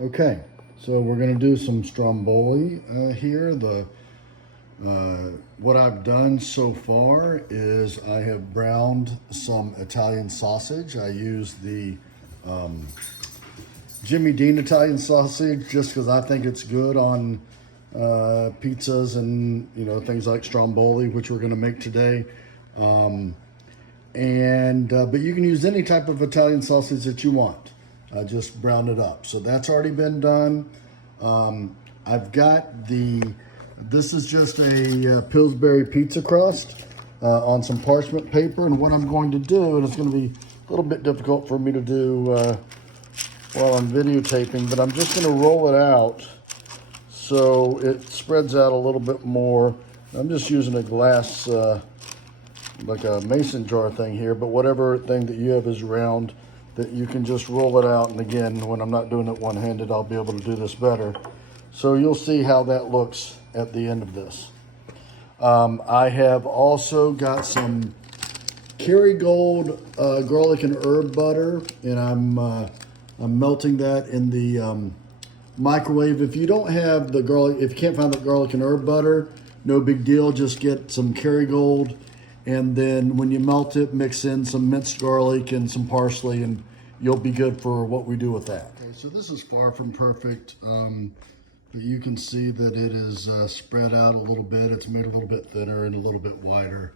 Okay, so we're going to do some Stromboli here. What I've done so far is I have browned some Italian sausage. I used the Jimmy Dean Italian sausage just because I think it's good on pizzas and things like Stromboli, which we're going to make today. But you can use any type of Italian sausage that you want. Just brown it up. So that's already been done. I've got this is just a Pillsbury pizza crust on some parchment paper. And what I'm going to do, and it's going to be a little bit difficult for me to do while I'm videotaping, but I'm just going to roll it out so it spreads out a little bit more. I'm just using a glass, like a mason jar thing here, but whatever thing that you have is round, that you can just roll it out. And again, when I'm not doing it one-handed, I'll be able to do this better. So you'll see how that looks at the end of this. I have also got some Kerrygold garlic and herb butter, and I'm melting that in the microwave. If you don't have the garlic, if you can't find the garlic and herb butter, no big deal. Just get some Kerrygold, and then when you melt it, mix in some minced garlic and some parsley, and you'll be good for what we do with that. Okay, so this is far from perfect, but you can see that it is spread out a little bit. It's made a little bit thinner and a little bit wider.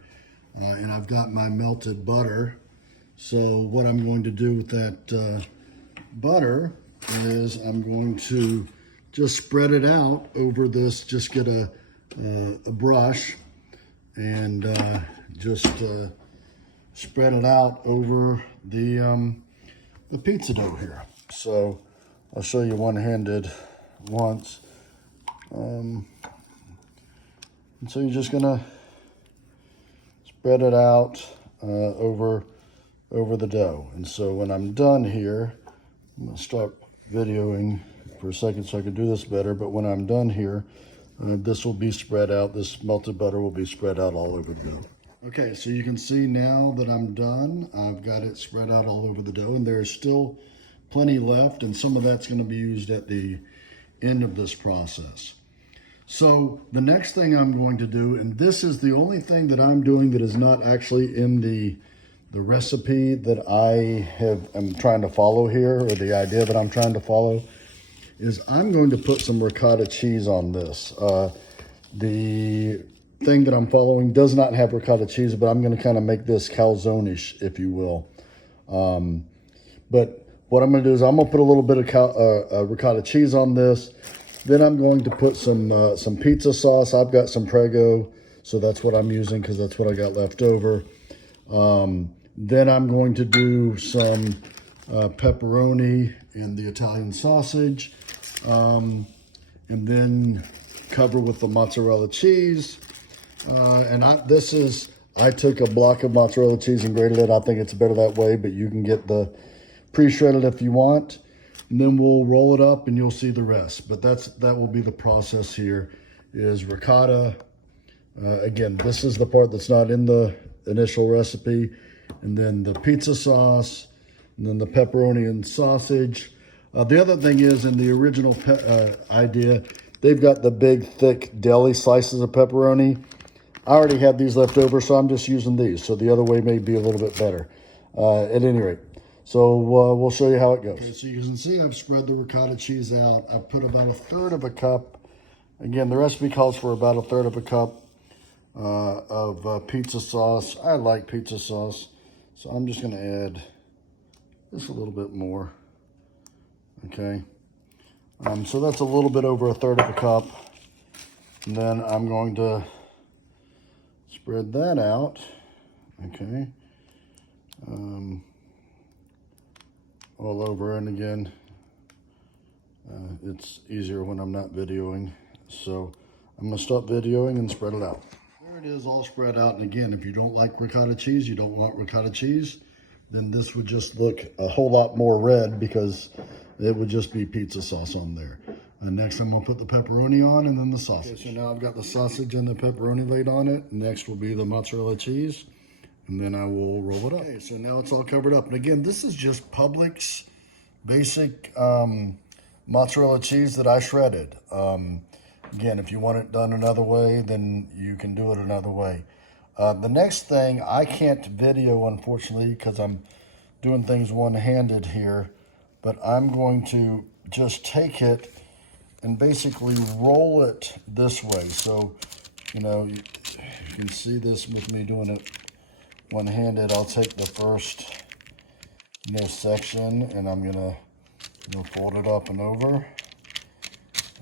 And I've got my melted butter. So what I'm going to do with that butter is I'm going to just spread it out over this. Just get a brush and just spread it out over the pizza dough here. So I'll show you one-handed once. And so you're just gonna spread it out over the dough. And so when I'm done here, I'm gonna stop videoing for a second so I can do this better. But when I'm done here, this will be spread out. This melted butter will be spread out all over the dough. Okay, so you can see now that I'm done, I've got it spread out all over the dough, and there's still plenty left, and some of that's going to be used at the end of this process. So the next thing I'm going to do, and this is the only thing that I'm doing that is not actually in the recipe that I'm trying to follow here, or the idea that I'm trying to follow, is I'm going to put some ricotta cheese on this. The thing that I'm following does not have ricotta cheese, but I'm going to kind of make this calzone-ish, if you will. But what I'm going to do is I'm going to put a little bit of ricotta cheese on this. Then I'm going to put some pizza sauce. I've got some Prego, so that's what I'm using because that's what I got left over. Then I'm going to do some pepperoni and the Italian sausage, and then cover with the mozzarella cheese. I took a block of mozzarella cheese and grated it. I think it's better that way, but you can get the pre-shredded if you want. And then we'll roll it up and you'll see the rest. But that will be the process here, is ricotta. Again, this is the part that's not in the initial recipe. And then the pizza sauce, and then the pepperoni and sausage. The other thing is, in the original idea, they've got the big, thick deli slices of pepperoni. I already have these left over, so I'm just using these. So the other way may be a little bit better. At any rate, so we'll show you how it goes. Okay, so you can see I've spread the ricotta cheese out. I put about 1/3 of a cup. Again, the recipe calls for about 1/3 of a cup of pizza sauce. I like pizza sauce, so I'm just going to add just a little bit more. Okay, so that's a little bit over 1/3 of a cup. And then I'm going to spread that out. Okay. All over, and again, it's easier when I'm not videoing. So I'm gonna stop videoing and spread it out. There it is, all spread out. And again, if you don't like ricotta cheese, you don't want ricotta cheese, then this would just look a whole lot more red because it would just be pizza sauce on there. And next I'm gonna put the pepperoni on, and then the sausage. Okay, so now I've got the sausage and the pepperoni laid on it. Next will be the mozzarella cheese. And then I will roll it up. Okay, so now it's all covered up. And again, this is just Publix basic mozzarella cheese that I shredded. Again, if you want it done another way, then you can do it another way. The next thing, I can't video, unfortunately, because I'm doing things one-handed here, but I'm going to just take it and basically roll it this way. So, you know, you can see this with me doing it one-handed. I'll take the first, section, and I'm gonna, fold it up and over.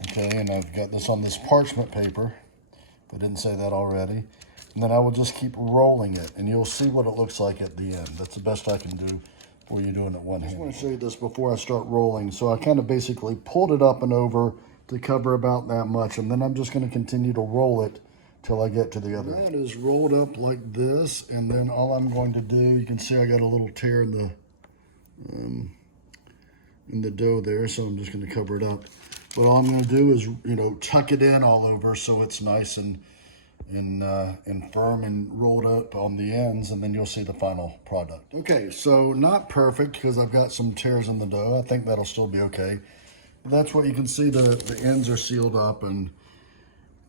Okay, and I've got this on this parchment paper, if I didn't say that already. And then I will just keep rolling it, and you'll see what it looks like at the end. That's the best I can do for you doing it one-handed. I just want to show you this before I start rolling. So I kind of basically pulled it up and over to cover about that much, and then I'm just going to continue to roll it till I get to the other end. That is rolled up like this, and then all I'm going to do, you can see I got a little tear in the dough there, so I'm just going to cover it up. But all I'm going to do is, tuck it in all over so it's nice and firm and rolled up on the ends, and then you'll see the final product. Okay, so not perfect because I've got some tears in the dough. I think that'll still be okay. But that's what you can see, the ends are sealed up, and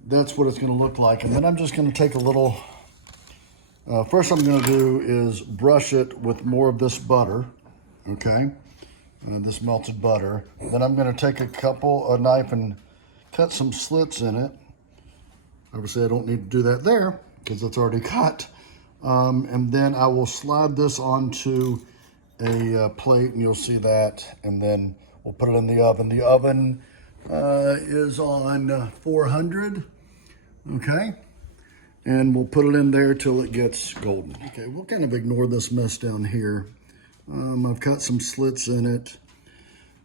that's what it's going to look like. And then I'm just going to take a little, first I'm going to do is brush it with more of this butter, okay? This melted butter. Then I'm going to take a knife and cut some slits in it. Obviously, I don't need to do that there because it's already cut. And then I will slide this onto a plate, and you'll see that. And then we'll put it in the oven. The oven is on 400, okay? And we'll put it in there till it gets golden. Okay, we'll kind of ignore this mess down here. I've cut some slits in it.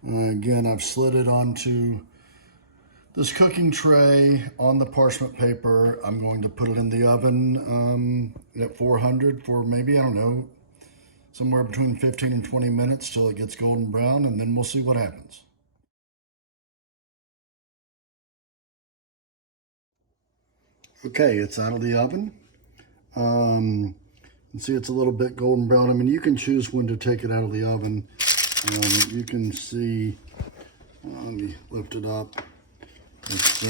Again, I've slid it onto this cooking tray on the parchment paper. I'm going to put it in the oven at 400 for maybe, I don't know, somewhere between 15 and 20 minutes till it gets golden brown, and then we'll see what happens. Okay, it's out of the oven. You can see it's a little bit golden brown. I mean, you can choose when to take it out of the oven. You can see, let me lift it up. It's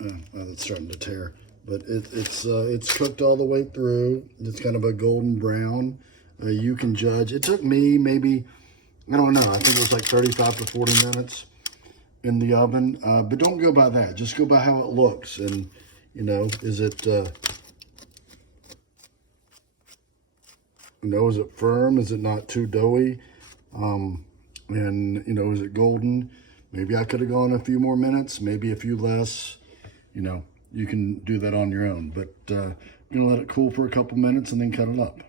it's starting to tear, but it's cooked all the way through. It's kind of a golden brown. You can judge. It took me maybe, I don't know, I think it was like 35 to 40 minutes in the oven. But don't go by that. Just go by how it looks. And, is it, is it firm? Is it not too doughy? And, is it golden? Maybe I could have gone a few more minutes, maybe a few less. You can do that on your own. But I'm going to let it cool for a couple minutes and then cut it up.